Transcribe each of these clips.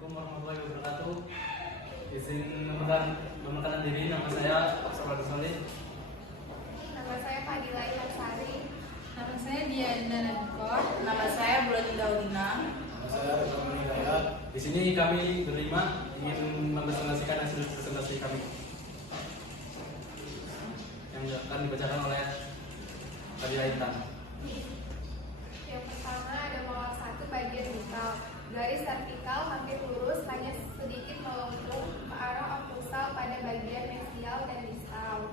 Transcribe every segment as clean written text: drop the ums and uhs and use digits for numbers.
Assalamualaikum warahmatullahi wabarakatuh. Izin memperkenalkan diri, nama saya Absar Solih. Nama saya Fadila Ilarsari. Nama saya Diana Nadikor. Nama saya Bulan Daulina. Nama saya Rama Hidayat. Di sini kami berlima ingin mempresentasikan hasil presentasi kami yang akan dibacakan oleh Fadila Intan. Yang pertama ada mawar 1 bagian vital. Garis vertikal hampir lurus, hanya sedikit melengkung ke arah occlusal pada bagian mesial dan distal.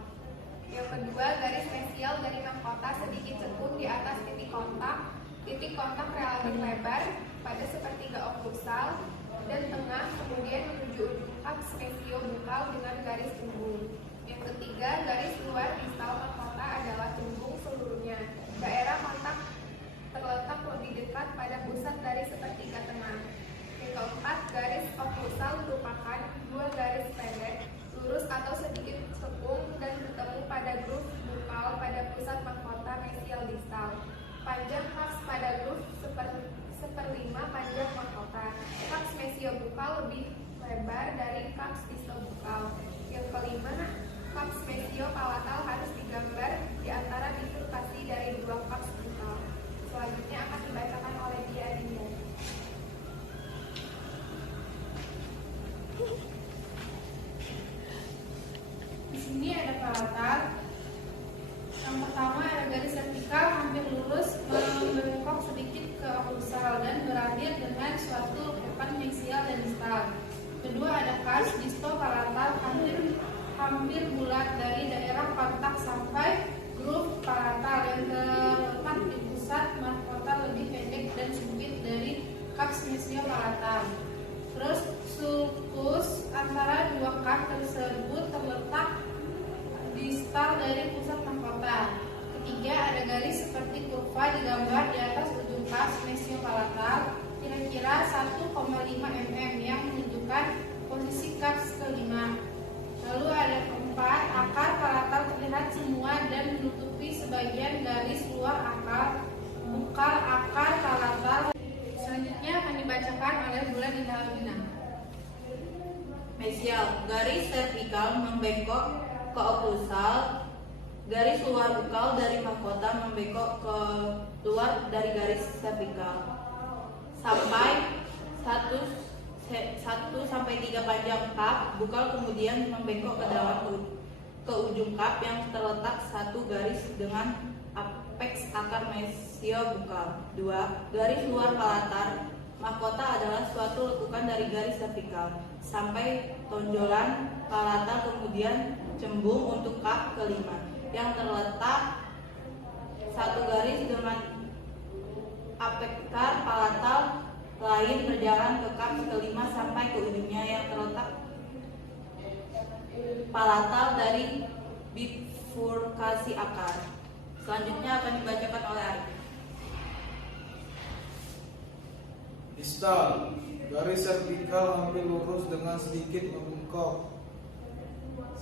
Yang kedua, garis mesial dari mahkota sedikit cekung di atas titik kontak. Titik kontak relatif lebar pada sepertiga occlusal dan tengah, kemudian menuju ujung kaks mesiobukal dengan garis cembung. Yang ketiga, garis luar distal mahkota adalah cembung seluruhnya. Daerah kontak terletak lebih dekat pada pusat dari sepertiga tengah. Yang keempat, garis occlusal merupakan dua garis pendek, lurus atau sedikit cekung dan bertemu pada groove bukal pada pusat mahkota mesial distal. Panjang kaks pada groove seperlima panjang mahkota. Kaks mesiobukal lebih lebar dari kaks distal bukal. Yang kelima, kaks mesiopalatal harus digambar di antara bifurkasi dari dua kaks bukal. Selanjutnya akan dibacakan oleh Dia Dinda. Di sini ada palatal. Yang pertama ada garis vertikal hampir lurus membengkok sedikit ke occlusal dan berakhir dengan suatu lekukan mesial dan distal. Kedua ada kars disto-palatal hampir bulat dari daerah kontak sampai groove palatal yang terletak di pusat mahkota lebih pendek dan sempit dari kaks mesiopalatal. Terus sulcus antara dua kaks tersebut terletak distal dari pusat mahkota. Ketiga ada garis seperti kurva digambar di atas ujung kaks mesiopalatal kira-kira 1,5 mm yang menunjukkan posisi kaks kelima. Lalu ada keempat, akar palatal terlihat semua dan menutupi sebagian garis luar akar bukal akar palatal. Selanjutnya akan dibacakan oleh Bulan Daulina. Mesial, garis vertikal membengkok ke occlusal. Garis luar bukal dari mahkota membengkok ke luar dari garis vertikal sampai 1-3 panjang kap bukal, kemudian membengkok ke dalam ke ujung kap yang terletak satu garis dengan apeks akar mesiobukal. 2. Garis luar palatar mahkota adalah suatu lekukan dari garis vertikal sampai tonjolan palatal, kemudian cembung untuk kap kelima yang terletak satu garis dengan apekar palatal lain berjalan ke kap kelima sampai ke ujungnya yang terletak palatal dari bifurkasi akar. Selanjutnya akan dibacakan oleh Arif. Distal, garis vertikal hampir lurus dengan sedikit membengkok.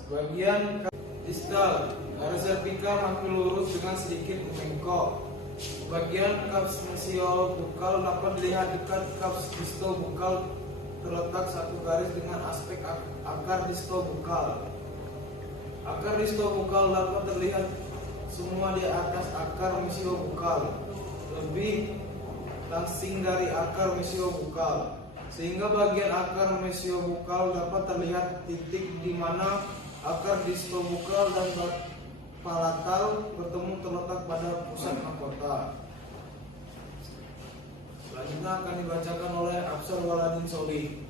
Sebagian distal, garis vertikal hampir lurus dengan sedikit membengkok. Bagian kaks mesiobukal dapat dilihat dekat kaks distobukal, terletak satu garis dengan aspek akar distobukal. Akar distobukal dapat terlihat semua di atas akar mesiobukal, lebih langsing dari akar mesiobukal, sehingga bagian akar mesiobukal dapat terlihat titik di mana akar distobukal dan palatal bertemu terletak pada pusat mahkota. Selanjutnya akan dibacakan oleh Absar Waladin Solih.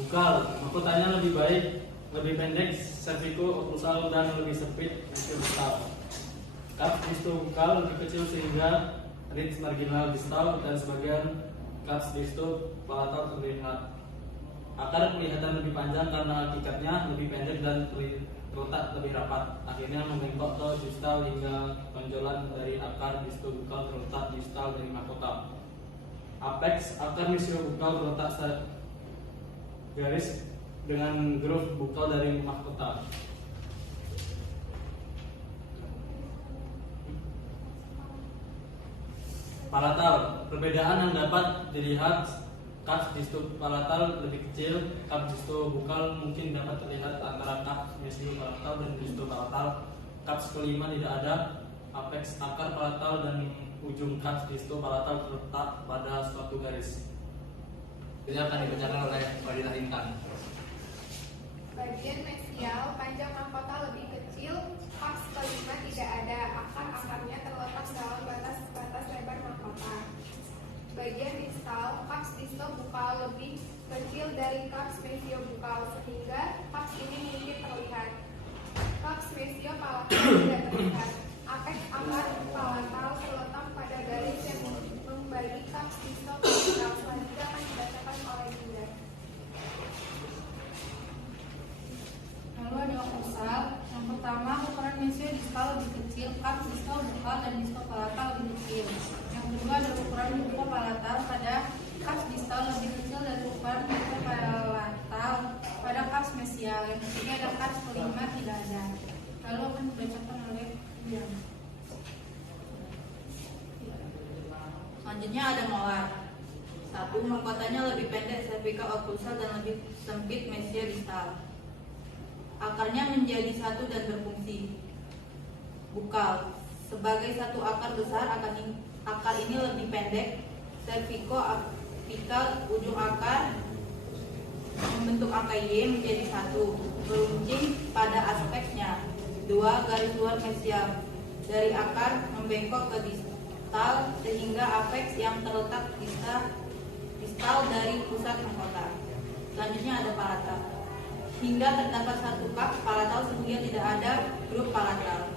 Bukal, mahkotanya lebih baik, lebih pendek, cervico occlusal dan lebih sempit mesiobukal. Kap distobukal lebih kecil sehingga ridge marginal distal dan sebagian kaks disto palatal terlihat. Akar kelihatan lebih panjang karena hakikatnya lebih pendek dan terletak lebih rapat. Akhirnya membengkok ke distal hingga tonjolan dari akar distobukal terletak distal dari mahkota. Apex akar mesiobukal terletak garis dengan groove bukal dari mahkota. Palatal, perbedaan yang dapat dilihat cups disto palatal lebih kecil, cups disto bukal mungkin dapat terlihat antara cups mesio palatal dan disto palatal. Cups kelima tidak ada, apex akar palatal dan ujung cups disto palatal terletak pada suatu garis. Ini akan dibacakan oleh Fadilah Intan. Bagian mesial panjang mahkota lebih kecil, cups kelima tidak ada, akar-akarnya terletak dalam batas-batas lebar mahkota. Bagian distal, cups disto bukal lebih kecil dari cups mesio bukal sehingga cups ini mungkin terlihat. Cups mesio palatal tidak terlihat. Apex akar palatal terletak pada garis yang membagi cups disto palatal. Selanjutnya akan dibacakan oleh Dinda. Lalu ada okusal. Yang pertama, ukuran mesio distal lebih kecil, cups disto bukal dan disto palatal lebih kecil. Yang kedua ada ukuran disto palatal pada cups distal lebih kecil dari ukuran disto palatal pada cups mesial. Yang ketiga ada cups kelima tidak ada. Lalu akan dibacakan oleh Dian. Selanjutnya ada molar. 1. Mahkotanya lebih pendek cervical occlusal dan lebih sempit mesia distal. Akarnya menjadi satu dan berfungsi. Bukal. Sebagai satu akar besar, akar ini lebih pendek. Cervico-apical, ujung akar membentuk angka Y menjadi satu. Beruncing pada aspeknya. 2. Garis luar mesial. Dari akar membengkok ke distal sehingga apeks yang terletak distal dari pusat mahkota. Selanjutnya ada palatal. Hingga terdapat satu cup palatal sehingga tidak ada grup palatal.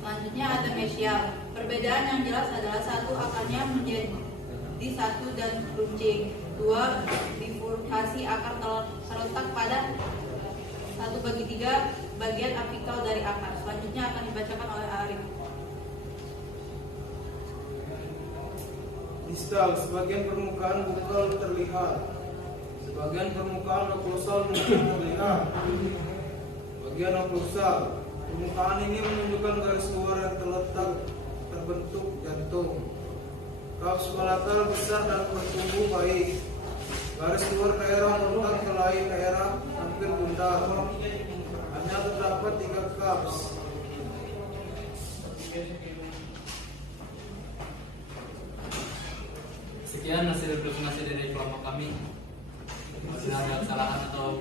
Selanjutnya ada mesial. Perbedaan yang jelas adalah 1. Akarnya menjadi satu dan runcing. 2. Bifurkasi akar terletak pada 1/3 bagian apikal dari akar. Selanjutnya akan dibacakan oleh Arif. Distal, sebagian permukaan bukal terlihat. Sebagian permukaan oklusal mungkin terlihat. Bagian oklusal, permukaan ini menunjukkan garis luar yang terbentuk jantung. Cups palatal besar dan bertumbuh baik. Garis luar daerah menentang ke lain daerah hampir bundar. Hanya terdapat 3 cups. Sekian hasil presentasi dari kelompok kami. Jika ada kesalahan atau